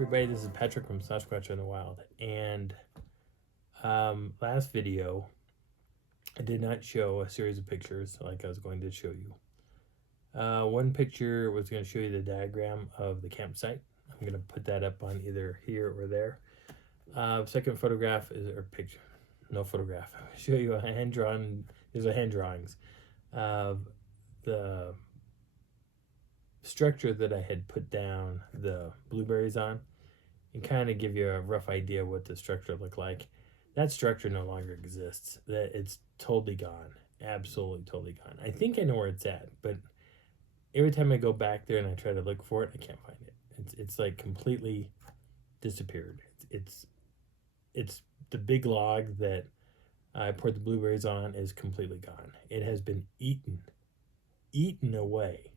everybody, this is Patrick from Sasquatch in the Wild, and last video I did not show a series of pictures like I was going to show you. One picture was going to show you the diagram of the campsite. I'm going to put that up on either here or there. Second photograph is or picture, no photograph. I'll show you a hand drawn. These are hand drawings of the structure that I had put down the blueberries on, and kind of give you a rough idea what the structure looked like. That structure no longer exists. That it's totally gone, absolutely totally gone. I think I know where it's at, but every time I go back there and I try to look for it, I can't find it. It's like completely disappeared. It's the big log that I poured the blueberries on is completely gone. It has been eaten away.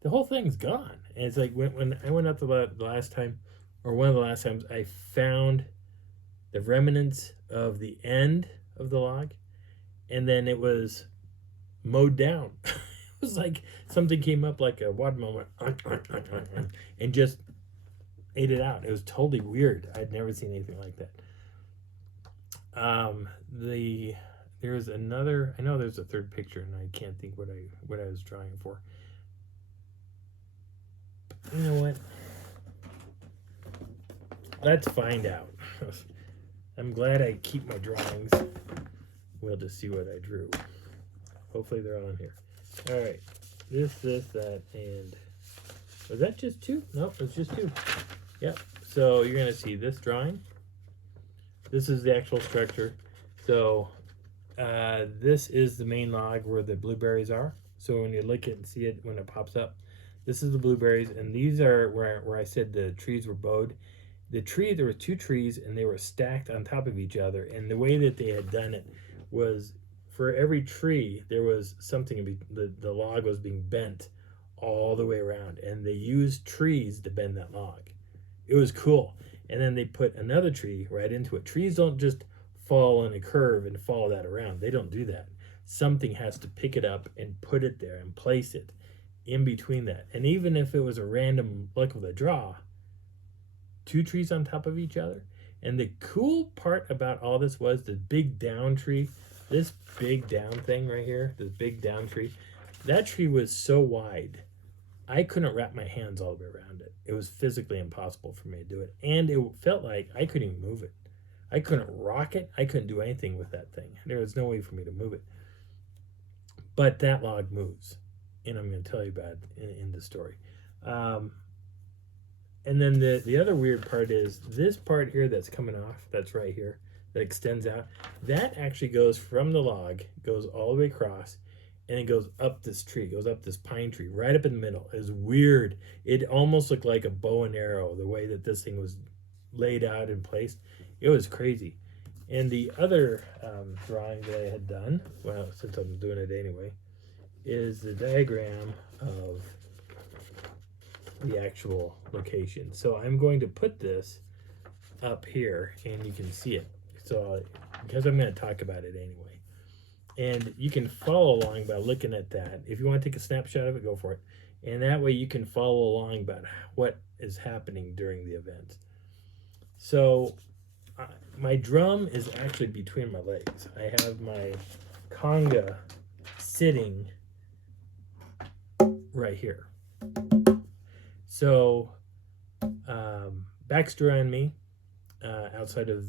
The whole thing's gone. And it's like when I went up the last time, or one of the last times, I found the remnants of the end of the log, and then it was mowed down. It was like something came up like a watermelon and just ate it out. It was totally weird. I'd never seen anything like that. There's another. I know there's a third picture, and I can't think what I was drawing for. You know what? Let's find out. I'm glad I keep my drawings. We'll just see what I drew. Hopefully they're on here. All right. This, that, and was that just two? Nope, it's just two. Yep. So you're going to see this drawing. This is the actual structure. So this is the main log where the blueberries are. So when you look at and see it when it pops up, this is the blueberries, and these are where I said the trees were bowed. There were two trees, and they were stacked on top of each other. And the way that they had done it was, for every tree, there was something. The log was being bent all the way around, and they used trees to bend that log. It was cool. And then they put another tree right into it. Trees don't just fall in a curve and follow that around. They don't do that. Something has to pick it up and put it there and place it in between that. And even if it was a random luck of the draw, two trees on top of each other. And the cool part about all this was the big down tree. This big down thing right here, this big down tree, that tree was so wide I couldn't wrap my hands all the way around it. It was physically impossible for me to do it. And it felt like I couldn't even move it. I couldn't rock it. I couldn't do anything with that thing. There was no way for me to move it. But that log moves. And I'm going to tell you about it in the story. And then the other weird part is this part here that's coming off, that's right here, that extends out, that actually goes from the log, goes all the way across, and it goes up this tree, goes up this pine tree, right up in the middle. It was weird. It almost looked like a bow and arrow, the way that this thing was laid out and placed. It was crazy. And the other drawing that I had done, well, since I'm doing it anyway, is the diagram of the actual location. So I'm going to put this up here and you can see it. So because I'm going to talk about it anyway. And you can follow along by looking at that. If you want to take a snapshot of it, go for it. And that way you can follow along about what is happening during the event. So my drum is actually between my legs. I have my Conga sitting right here. So backstory on me, outside of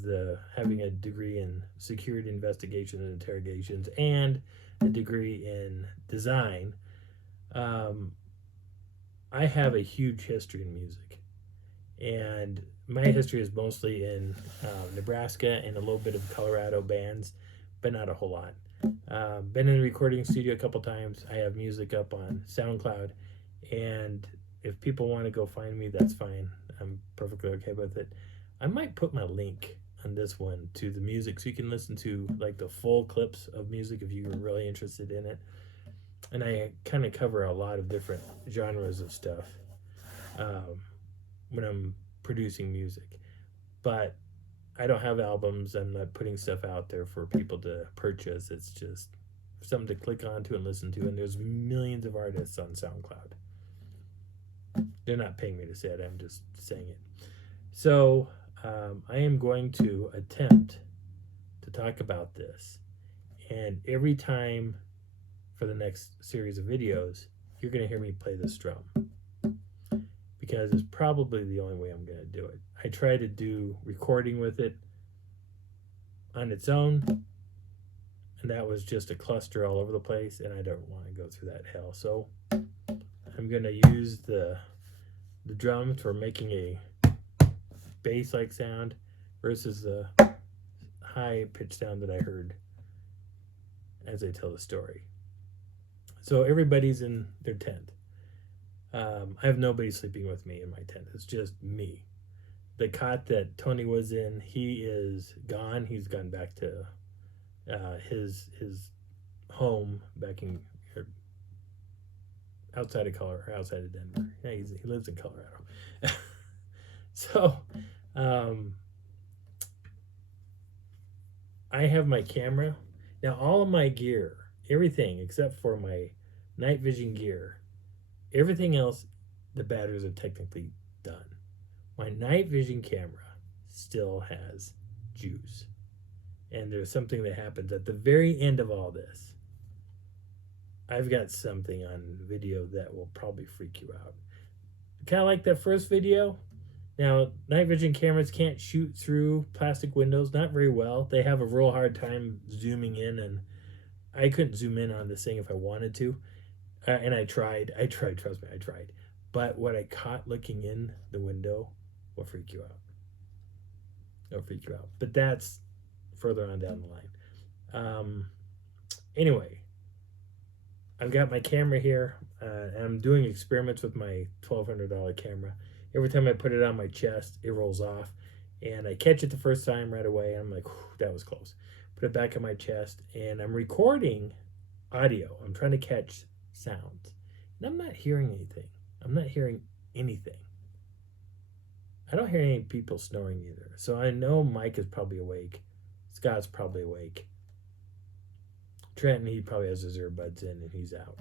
having a degree in security investigation and interrogations and a degree in design, I have a huge history in music. And my history is mostly in Nebraska and a little bit of Colorado bands, but not a whole lot. Been in the recording studio a couple times. I have music up on SoundCloud, and if people want to go find me, that's fine. I'm perfectly okay with it. I might put my link on this one to the music so you can listen to like the full clips of music if you're really interested in it. And I kind of cover a lot of different genres of stuff when I'm producing music. But I don't have albums. I'm not putting stuff out there for people to purchase. It's just something to click onto and listen to. And there's millions of artists on SoundCloud. They're not paying me to say it. I'm just saying it. So I am going to attempt to talk about this. And every time for the next series of videos, you're going to hear me play this drum. Because it's probably the only way I'm going to do it. I try to do recording with it on its own, and that was just a cluster all over the place, and I don't want to go through that hell. So I'm going to use the drum for making a bass-like sound versus the high-pitched sound that I heard as I tell the story. So everybody's in their tent. I have nobody sleeping with me in my tent. It's just me. The cot that Tony was in, he is gone. He's gone back to his home back in outside of Colorado, outside of Denver. Yeah, he lives in Colorado. So I have my camera. Now all of my gear, everything except for my night vision gear, everything else, the batteries are technically done. My night vision camera still has juice. And there's something that happens at the very end of all this. I've got something on video that will probably freak you out. Kind of like that first video. Now, night vision cameras can't shoot through plastic windows, not very well. They have a real hard time zooming in, and I couldn't zoom in on this thing if I wanted to. And I tried, trust me, I tried. But what I caught looking in the window will freak you out. It'll freak you out. But that's further on down the line. Anyway, I've got my camera here, and I'm doing experiments with my $1,200 camera. Every time I put it on my chest, it rolls off, and I catch it the first time right away. I'm like, that was close. Put it back on my chest, and I'm recording audio. I'm trying to catch sounds, and I'm not hearing anything. I'm not hearing anything. I don't hear any people snoring either. So I know Mike is probably awake. Scott's probably awake. Trenton, he probably has his earbuds in and he's out.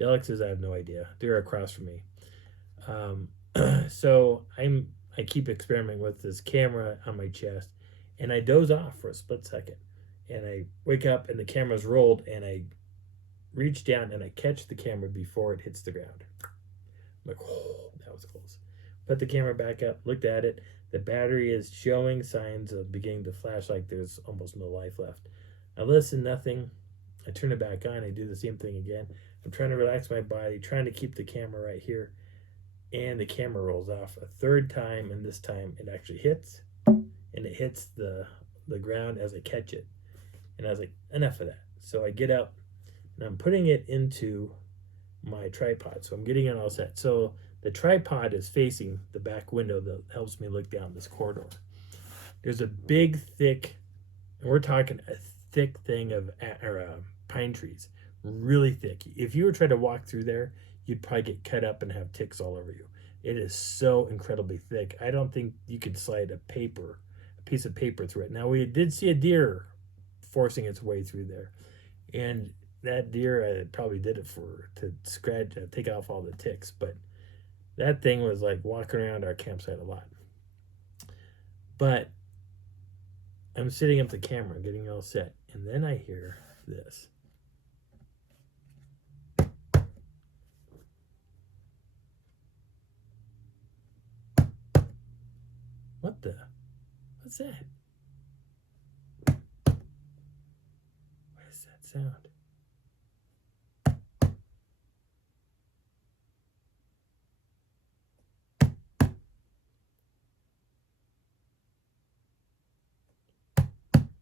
Alex says, I have no idea. They're across from me. So I keep experimenting with this camera on my chest, and I doze off for a split second. And I wake up and the camera's rolled, and I reach down and I catch the camera before it hits the ground. I'm like, oh, that was close. Put the camera back up, looked at it. The battery is showing signs of beginning to flash like there's almost no life left. I listen, nothing. I turn it back on. I do the same thing again. I'm trying to relax my body, trying to keep the camera right here. And the camera rolls off a third time, and this time it actually hits. And it hits the ground as I catch it. And I was like, enough of that. So I get up, and I'm putting it into my tripod. So I'm getting it all set. So the tripod is facing the back window that helps me look down this corridor. There's a big, thick, and we're talking a thick thing of pine trees, really thick. If you were trying to walk through there, you'd probably get cut up and have ticks all over you. It is so incredibly thick. I don't think you could slide a piece of paper through it. Now, we did see a deer forcing its way through there, and that deer probably did it to take off all the ticks, but that thing was like walking around our campsite a lot. But I'm sitting up the camera, getting it all set, and then I hear this. What's that? What is that sound?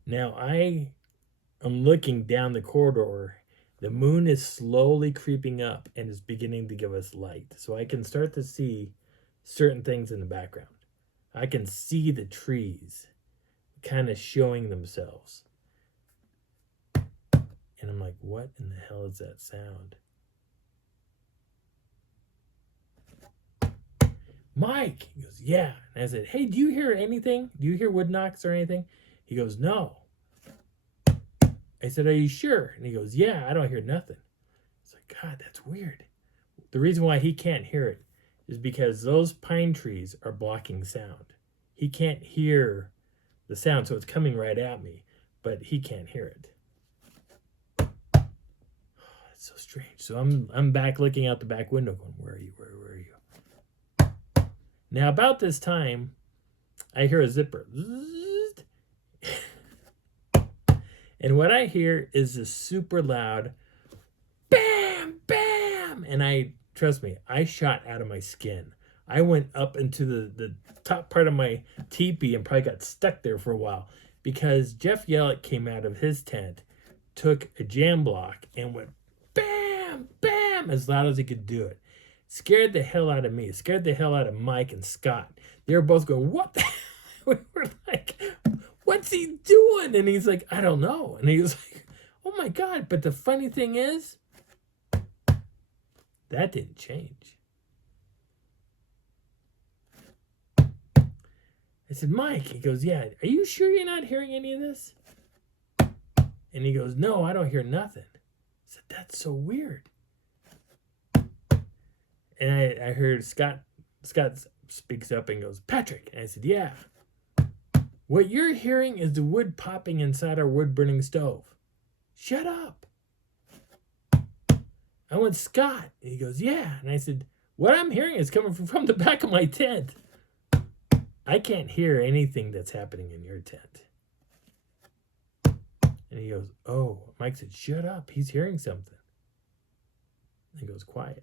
Now I am looking down the corridor. The moon is slowly creeping up and is beginning to give us light. So I can start to see certain things in the background. I can see the trees kind of showing themselves. And I'm like, what in the hell is that sound? Mike! He goes, yeah. And I said, hey, do you hear anything? Do you hear wood knocks or anything? He goes, no. I said, are you sure? And he goes, yeah, I don't hear nothing. It's like, God, that's weird. The reason why he can't hear it is because those pine trees are blocking sound. he can't hear the sound, so it's coming right at me, but he can't hear it. It's so strange. So I'm back looking out the back window going, where are you? Where are you? Now about this time, I hear a zipper. And what I hear is a super loud bam, bam. And trust me, I shot out of my skin. I went up into the top part of my teepee and probably got stuck there for a while because Jeff Yellick came out of his tent, took a jam block, and went bam, bam, as loud as he could do it. Scared the hell out of me. Scared the hell out of Mike and Scott. They were both going, what the hell? We were like, what's he doing? And he's like, I don't know. And he was like, oh my God. But the funny thing is, that didn't change. I said, Mike, he goes, yeah, are you sure you're not hearing any of this? And he goes, no, I don't hear nothing. I said, that's so weird. And I heard Scott speaks up and goes, Patrick. And I said, yeah. What you're hearing is the wood popping inside our wood burning stove. Shut up. I went, Scott. And he goes, yeah. And I said, what I'm hearing is coming from the back of my tent. I can't hear anything that's happening in your tent. And he goes, oh. Mike said, shut up. He's hearing something. And he goes, quiet.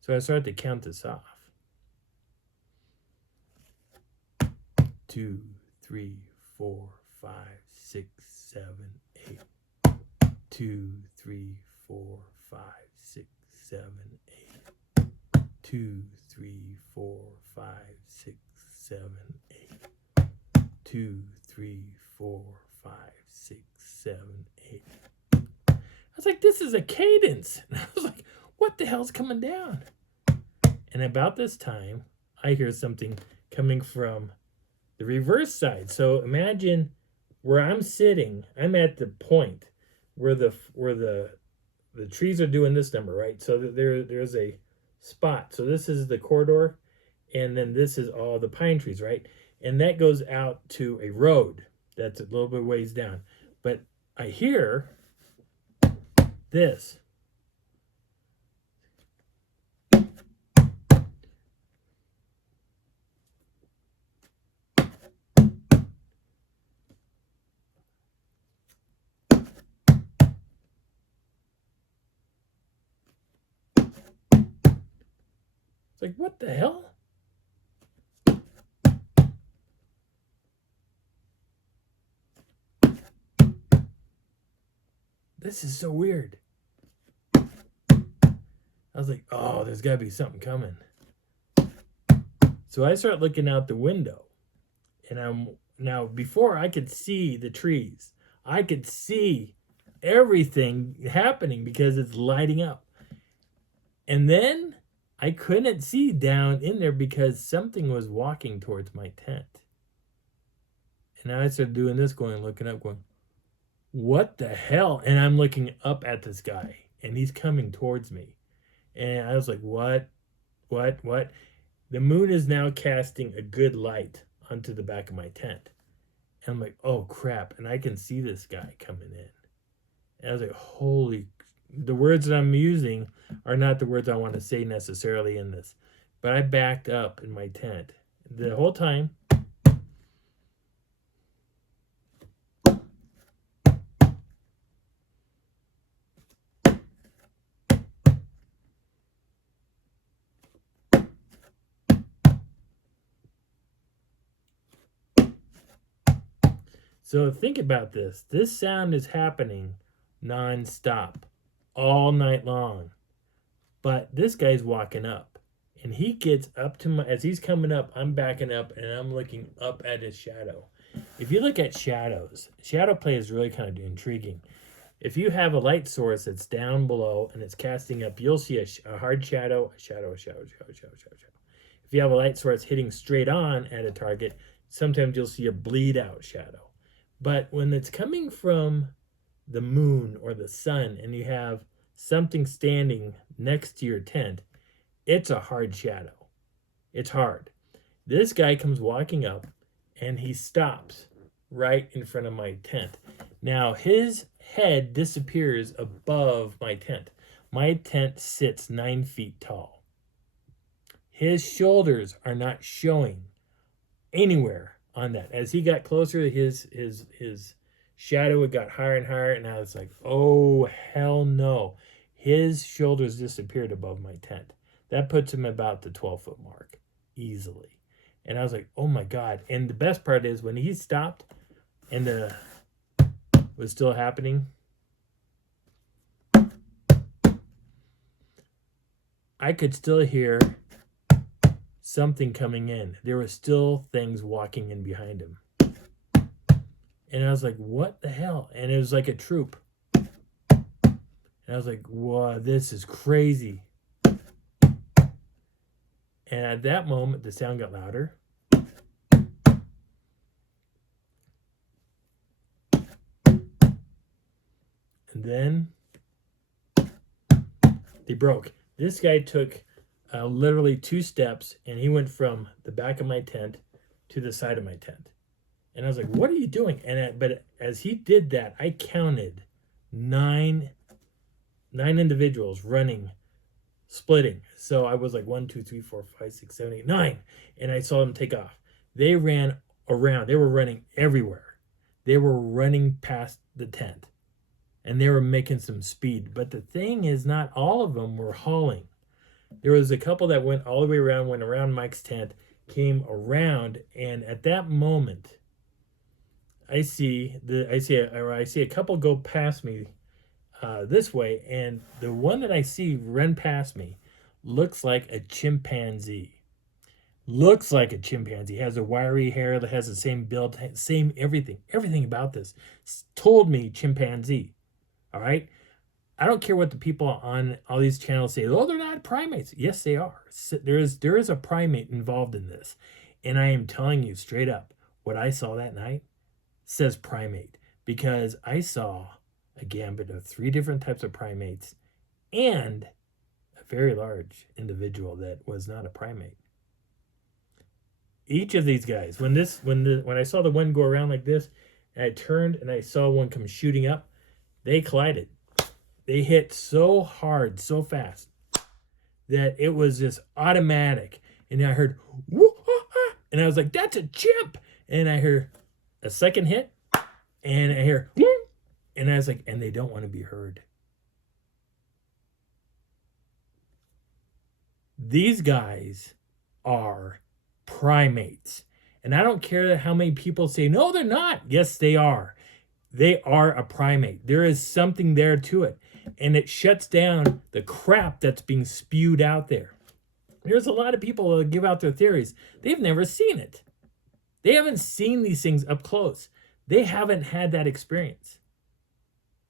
So I started to count this off. 2, 3, 4, 5, 6, 7, 8. 2, 3, 4, 5, 6, 7, 8. 2, 3, 4, 5, 6, 7, 8. 2, 3, 4, 5, 6, 7, 8. I was like, this is a cadence. And I was like, what the hell's coming down? And about this time, I hear something coming from the reverse side. So imagine where I'm sitting, I'm at the point where the trees are doing this number, right? So there's a spot. So this is the corridor, and then this is all the pine trees, right? And that goes out to a road that's a little bit ways down. But I hear this. Like, what the hell? This is so weird. I was like, oh, there's got to be something coming. So I start looking out the window. And now, before I could see the trees, I could see everything happening because it's lighting up. And then I couldn't see down in there because something was walking towards my tent. And I started doing this, looking up, going, what the hell? And I'm looking up at this guy, and he's coming towards me. And I was like, what? The moon is now casting a good light onto the back of my tent. And I'm like, oh, crap. And I can see this guy coming in. And I was like, holy, the words that I'm using are not the words I want to say necessarily in this. But I backed up in my tent the whole time. So think about this. This sound is happening non-stop all night long. But this guy's walking up. And he gets up to as he's coming up, I'm backing up and I'm looking up at his shadow. If you look at shadows, shadow play is really kind of intriguing. If you have a light source that's down below and it's casting up, you'll see a hard shadow, a shadow. If you have a light source hitting straight on at a target, sometimes you'll see a bleed out shadow. But when it's coming from the moon or the sun and you have something standing next to your tent, it's a hard shadow. It's hard. This guy comes walking up and he stops right in front of my tent. Now his head disappears above my tent. My tent sits 9 feet tall. His shoulders are not showing anywhere on that. As he got closer, his shadow got higher and higher, and I was like, oh hell no. His shoulders disappeared above my tent. That puts him about the 12-foot mark easily. And I was like, oh my God. And the best part is when he stopped and the was still happening, I could still hear something coming in. There were still things walking in behind him. And I was like, what the hell? And it was like a troop. And I was like, wow, this is crazy. And at that moment, the sound got louder. And then they broke. This guy took literally 2 steps, and he went from the back of my tent to the side of my tent. And I was like, what are you doing? But as he did that, I counted 9 individuals running, splitting. So I was like 1, 2, 3, 4, 5, 6, 7, 8, 9. And I saw them take off. They ran around. They were running everywhere. They were running past the tent. And they were making some speed. But the thing is, not all of them were hauling. There was a couple that went all the way around, went around Mike's tent, came around, and at that moment, I see a couple go past me this way, and the one that I see run past me looks like a chimpanzee. Looks like a chimpanzee. Has a wiry hair that has the same build, same everything. Everything about this told me chimpanzee. All right? I don't care what the people on all these channels say. Oh, they're not primates. Yes, they are. There is a primate involved in this. And I am telling you straight up, what I saw that night says primate. Because I saw a gambit of 3 different types of primates and a very large individual that was not a primate. Each of these guys, when I saw the one go around like this, and I turned and I saw one come shooting up, they collided. They hit so hard, so fast, that it was just automatic. And I heard, woo-ha-ha, and I was like, that's a chimp. And I heard a second hit, and I hear, woo, and I was like, and they don't want to be heard. These guys are primates. And I don't care how many people say, no, they're not. Yes, they are. They are a primate. There is something there to it. And it shuts down the crap that's being spewed out there. There's a lot of people that give out their theories. They've never seen it. They haven't seen these things up close. They haven't had that experience.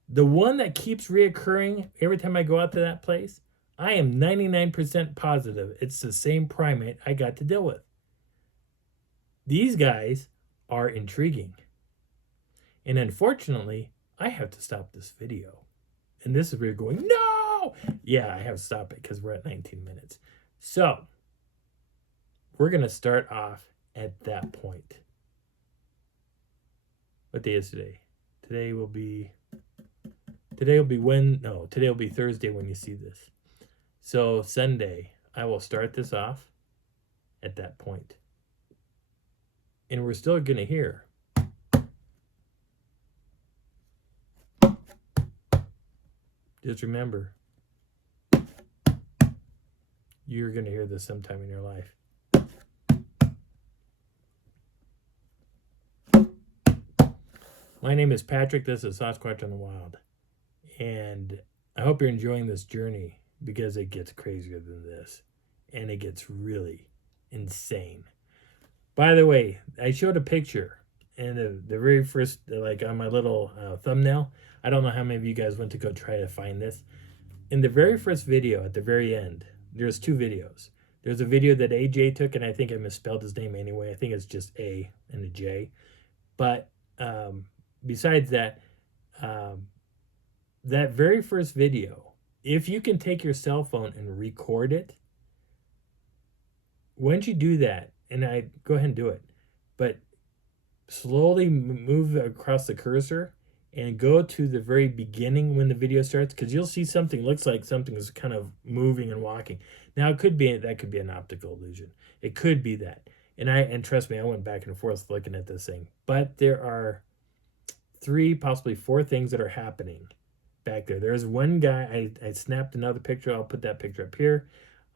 The one that keeps reoccurring every time I go out to that place, I am 99% positive it's the same primate I got to deal with. These guys are intriguing. And unfortunately, I have to stop this video. And this is where you're going, no! Yeah, I have to stop it because we're at 19 minutes. So, we're going to start off at that point. What day is today? Today will be Thursday when you see this. So, Sunday, I will start this off at that point. And we're still going to hear. Just remember, you're going to hear this sometime in your life. My name is Patrick. This is Sasquatch in the Wild. And I hope you're enjoying this journey because it gets crazier than this. And it gets really insane. By the way, I showed a picture and the very first, like on my little thumbnail. I don't know how many of you guys went to go try to find this. In the very first video, at the very end, there's 2 videos. There's a video that AJ took, and I think I misspelled his name anyway. I think it's just A and a J. But besides that, that very first video, if you can take your cell phone and record it, once you do that, and I go ahead and do it. But slowly move across the cursor and go to the very beginning when the video starts, because you'll see something looks like something is kind of moving and walking. Now it could be that could be an optical illusion. It could be that. And trust me, I went back and forth looking at this thing. But there are 3, possibly 4 things that are happening back there. There's one guy, I snapped another picture. I'll put that picture up here.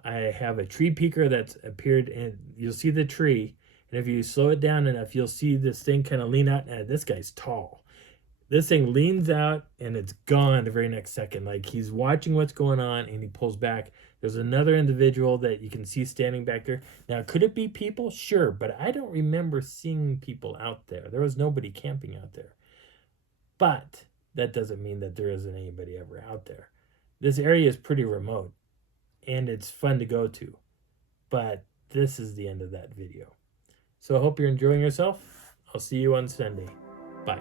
I have a tree peeker that's appeared, and you'll see the tree. And if you slow it down enough, you'll see this thing kind of lean out. And this guy's tall. This thing leans out and it's gone the very next second. Like he's watching what's going on and he pulls back. There's another individual that you can see standing back there. Now, could it be people? Sure, but I don't remember seeing people out there. There was nobody camping out there. But that doesn't mean that there isn't anybody ever out there. This area is pretty remote and it's fun to go to. But this is the end of that video. So I hope you're enjoying yourself. I'll see you on Sunday. Bye.